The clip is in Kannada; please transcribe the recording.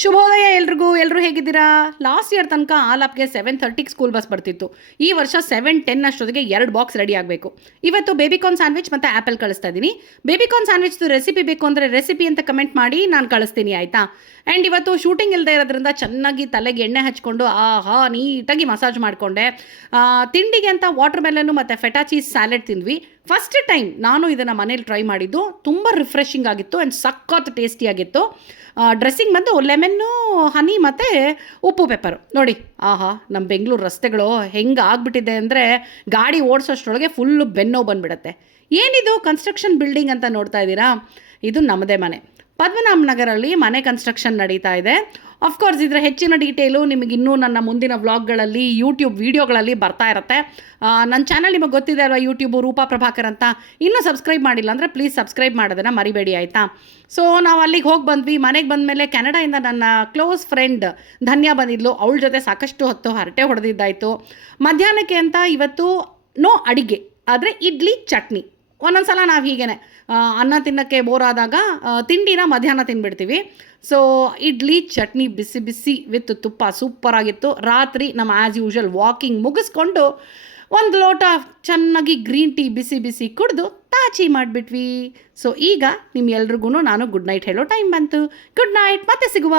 ಶುಭೋದಯ ಎಲ್ರಿಗೂ. ಎಲ್ಲರೂ ಹೇಗಿದ್ದೀರಾ? ಲಾಸ್ಟ್ ಇಯರ್ ತನಕ ಆಲಾಪ್ಗೆ 7:30ಗೆ ಸ್ಕೂಲ್ ಬಸ್ ಬರ್ತಿತ್ತು. ಈ ವರ್ಷ 7:10 ಅಷ್ಟೊತ್ತಿಗೆ 2 ಬಾಕ್ಸ್ ರೆಡಿ ಆಗಬೇಕು. ಇವತ್ತು ಬೇಬಿಕಾರ್ನ್ ಸ್ಯಾಂಡ್ವಿಚ್ ಮತ್ತು ಆ್ಯಪಲ್ ಕಳಿಸ್ತಾ ಇದ್ದೀನಿ. ಬೇಬಿಕಾರ್ನ್ ಸ್ಯಾಂಡ್ವಿಚ್ದು ರೆಸಿಪಿ ಬೇಕು ಅಂದರೆ ರೆಸಿಪಿ ಅಂತ ಕಮೆಂಟ್ ಮಾಡಿ, ನಾನು ಕಳಿಸ್ತೀನಿ, ಆಯಿತಾ? ಆ್ಯಂಡ್ ಇವತ್ತು ಶೂಟಿಂಗ್ ಇಲ್ಲದೆ ಇರೋದ್ರಿಂದ ಚೆನ್ನಾಗಿ ತಲೆಗೆ ಎಣ್ಣೆ ಹಚ್ಕೊಂಡು ನೀಟಾಗಿ ಮಸಾಜ್ ಮಾಡಿಕೊಂಡೆ. ತಿಂಡಿಗೆ ಅಂತ ವಾಟರ್ ಮೆಲನ್ನು ಮತ್ತು ಫೆಟಾ ಚೀಸ್ ಸ್ಯಾಲೆಡ್ ತಿಂದ್ವಿ. ಫಸ್ಟ್ ಟೈಮ್ ನಾನು ಇದನ್ನು ಮನೇಲಿ ಟ್ರೈ ಮಾಡಿದ್ದು. ತುಂಬ ರಿಫ್ರೆಶಿಂಗ್ ಆಗಿತ್ತು ಆ್ಯಂಡ್ ಸಖತ್ ಟೇಸ್ಟಿಯಾಗಿತ್ತು. ಡ್ರೆಸ್ಸಿಂಗ್ ಬಂದು ಲೆಮನ್ನು, ಹನಿ ಮತ್ತು ಉಪ್ಪು ಪೆಪ್ಪರು. ನೋಡಿ, ನಮ್ಮ ಬೆಂಗಳೂರು ರಸ್ತೆಗಳು ಹೆಂಗೆ ಆಗಿಬಿಟ್ಟಿದೆ ಅಂದರೆ ಗಾಡಿ ಓಡಿಸೋಷ್ಟರೊಳಗೆ ಫುಲ್ಲು ಬೆನ್ನೋವು ಬಂದುಬಿಡುತ್ತೆ. ಏನಿದು ಕನ್ಸ್ಟ್ರಕ್ಷನ್ ಬಿಲ್ಡಿಂಗ್ ಅಂತ ನೋಡ್ತಾ ಇದ್ದೀರಾ? ಇದು ನಮ್ಮದೇ ಮನೆ. ಪದ್ಮನಾಭ ನಗರಲ್ಲಿ ಮನೆ ಕನ್ಸ್ಟ್ರಕ್ಷನ್ ನಡೀತಾ ಇದೆ. ಅಫ್ಕೋರ್ಸ್ ಇದರ ಹೆಚ್ಚಿನ ಡೀಟೇಲು ನಿಮಗೆ ಇನ್ನೂ ನನ್ನ ಮುಂದಿನ ವ್ಲಾಗ್ಗಳಲ್ಲಿ, ಯೂಟ್ಯೂಬ್ ವೀಡಿಯೋಗಳಲ್ಲಿ ಬರ್ತಾ ಇರುತ್ತೆ. ನನ್ನ ಚಾನಲ್ ನಿಮಗೆ ಗೊತ್ತಿದೆ ಅಲ್ವಾ, ಯೂಟ್ಯೂಬು ರೂಪಾ ಪ್ರಭಾಕರ್ ಅಂತ. ಇನ್ನೂ ಸಬ್ಸ್ಕ್ರೈಬ್ ಮಾಡಿಲ್ಲ ಅಂದರೆ ಪ್ಲೀಸ್ ಸಬ್ಸ್ಕ್ರೈಬ್ ಮಾಡೋದನ್ನು ಮರಿಬೇಡಿ, ಆಯಿತಾ? ಸೊ ನಾವು ಅಲ್ಲಿಗೆ ಹೋಗಿ ಬಂದ್ವಿ. ಮನೆಗೆ ಬಂದಮೇಲೆ ಕೆನಡಾಯಿಂದ ನನ್ನ ಕ್ಲೋಸ್ ಫ್ರೆಂಡ್ ಧನ್ಯ ಬಂದಿದ್ಲು. ಅವಳ ಜೊತೆ ಸಾಕಷ್ಟು ಹೊತ್ತು ಹರಟೆ ಹೊಡೆದಿದ್ದಾಯಿತು. ಮಧ್ಯಾಹ್ನಕ್ಕೆ ಅಂತ ಇವತ್ತು ಅಡಿಗೆ, ಆದರೆ ಇಡ್ಲಿ ಚಟ್ನಿ. ಒಂದೊಂದು ಸಲ ನಾವು ಹೀಗೇ ಅನ್ನ ತಿನ್ನೋಕ್ಕೆ ಬೋರ್ ಆದಾಗ ತಿಂಡಿನ ಮಧ್ಯಾಹ್ನ ತಿಂದುಬಿಡ್ತೀವಿ. ಸೊ ಇಡ್ಲಿ ಚಟ್ನಿ ಬಿಸಿ ಬಿಸಿ ವಿತ್ ತುಪ್ಪ ಸೂಪರಾಗಿತ್ತು. ರಾತ್ರಿ ನಮ್ಮ ಆ್ಯಸ್ ಯೂಶ್ವಲ್ ವಾಕಿಂಗ್ ಮುಗಿಸ್ಕೊಂಡು ಒಂದು ಲೋಟ ಚೆನ್ನಾಗಿ ಗ್ರೀನ್ ಟೀ ಬಿಸಿ ಬಿಸಿ ಕುಡಿದು ತಾಚಿ ಮಾಡಿಬಿಟ್ವಿ. ಸೊ ಈಗ ನಿಮ್ಮೆಲ್ರಿಗೂ ನಾನು ಗುಡ್ ನೈಟ್ ಹೇಳೋ ಟೈಮ್ ಬಂತು. ಗುಡ್ ನೈಟ್, ಮತ್ತೆ ಸಿಗುವ.